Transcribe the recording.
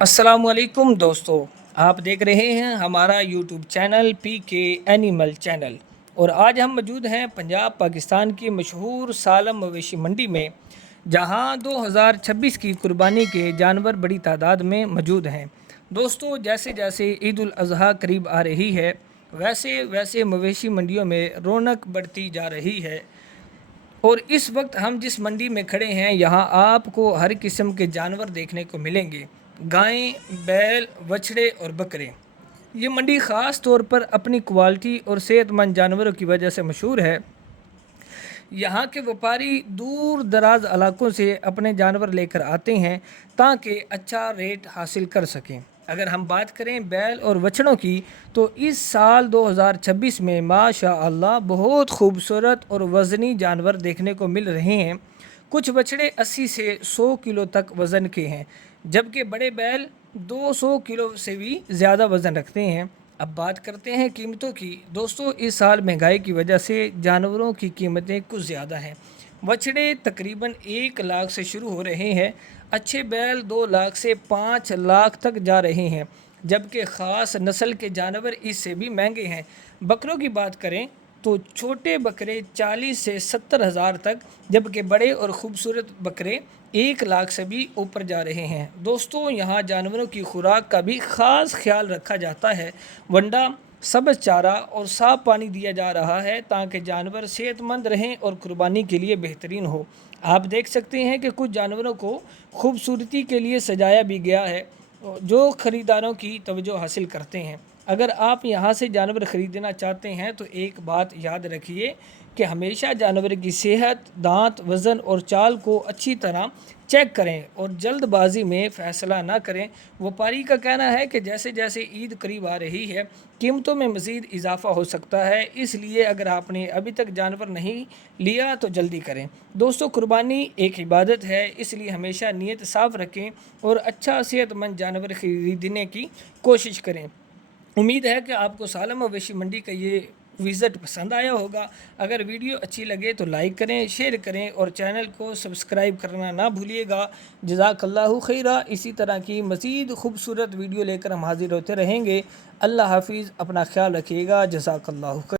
अस्सलामुअलैकुम दोस्तों, आप देख रहे हैं हमारा YouTube channel PK animal channel. और आज हम मौजूद हैं पंजाब पाकिस्तान की मशहूर सालम मवेशी मंडी में, जहां 2026 की कुर्बानी के जानवर बड़ी तादाद में मौजूद हैं। दोस्तों, जैसे जैसे ईद उल अज़हा करीब आ रही है, वैसे वैसे मवेशी मंडियों में रौनक बढ़ती जा रही है। और इस वक्त हम जिस मंडी में खड़े हैं, यहाँ आपको हर किस्म के जानवर देखने को मिलेंगे। गायें, बैल, बछड़े और बकरे। ये मंडी ख़ास तौर पर अपनी क्वालिटी और सेहतमंद जानवरों की वजह से मशहूर है। यहाँ के व्यापारी दूर दराज इलाकों से अपने जानवर लेकर आते हैं ताकि अच्छा रेट हासिल कर सकें। अगर हम बात करें बैल और बछड़ों की, तो इस साल 2026 में माशाअल्लाह बहुत खूबसूरत और वज़नी जानवर देखने को मिल रहे हैं। कुछ बछड़े 80 से 100 किलो तक वज़न के हैं, जबकि बड़े बैल 200 किलो से भी ज़्यादा वज़न रखते हैं। अब बात करते हैं कीमतों की। दोस्तों, इस साल महंगाई की वजह से जानवरों की कीमतें कुछ ज़्यादा हैं। बछड़े तकरीबन 1 लाख से शुरू हो रहे हैं, अच्छे बैल 2 लाख से 5 लाख तक जा रहे हैं, जबकि ख़ास नस्ल के जानवर इससे भी महंगे हैं। बकरों की बात करें तो छोटे बकरे 40 से 70 हज़ार तक, जबकि बड़े और ख़ूबसूरत बकरे 1 लाख से भी ऊपर जा रहे हैं। दोस्तों, यहाँ जानवरों की खुराक का भी ख़ास ख्याल रखा जाता है। वंडा, सब्ज़ चारा और साफ़ पानी दिया जा रहा है ताकि जानवर सेहतमंद रहें और कुर्बानी के लिए बेहतरीन हो। आप देख सकते हैं कि कुछ जानवरों को खूबसूरती के लिए सजाया भी गया है, जो ख़रीदारों की तवज्जो हासिल करते हैं। अगर आप यहाँ से जानवर ख़रीदना चाहते हैं तो एक बात याद रखिए कि हमेशा जानवर की सेहत, दांत, वज़न और चाल को अच्छी तरह चेक करें और जल्दबाजी में फ़ैसला ना करें। व्यापारी का कहना है कि जैसे जैसे ईद करीब आ रही है, कीमतों में मज़ीद इजाफ़ा हो सकता है, इसलिए अगर आपने अभी तक जानवर नहीं लिया तो जल्दी करें। दोस्तों, कुर्बानी एक इबादत है, इसलिए हमेशा नीयत साफ़ रखें और अच्छा सेहतमंद जानवर ख़रीदने की कोशिश करें। उम्मीद है कि आपको सालम मवेशी मंडी का ये विज़िट पसंद आया होगा। अगर वीडियो अच्छी लगे तो लाइक करें, शेयर करें और चैनल को सब्सक्राइब करना ना भूलिएगा। जज़ाकल्लाहु खैरा। इसी तरह की मज़ीद खूबसूरत वीडियो लेकर हम हाज़िर होते रहेंगे। अल्लाह हाफ़िज़। अपना ख्याल रखिएगा। जज़ाकल्लाहु खैर।